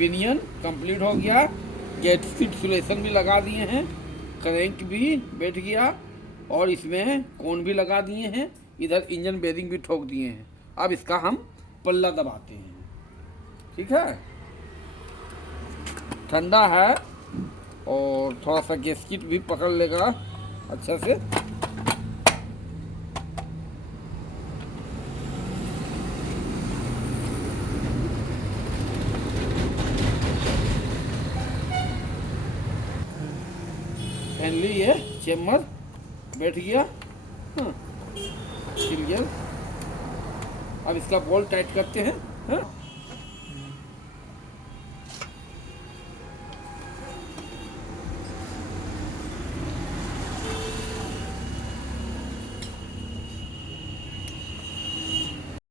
Pinion complete हो गया, gasket insulation भी लगा दिए हैं, क्रैंक भी बैठ गया और इसमें कोन भी लगा दिए हैं, इधर इंजन बेरिंग भी ठोक दिए हैं। अब इसका हम पल्ला दबाते हैं। ठीक है, ठंडा है और थोड़ा सा गैस्केट भी पकड़ लेगा अच्छा से। फाइनली ये चेम्बर बैठ गया। हाँ, क्लियर। अब इसका बोल्ट टाइट करते हैं। हाँ।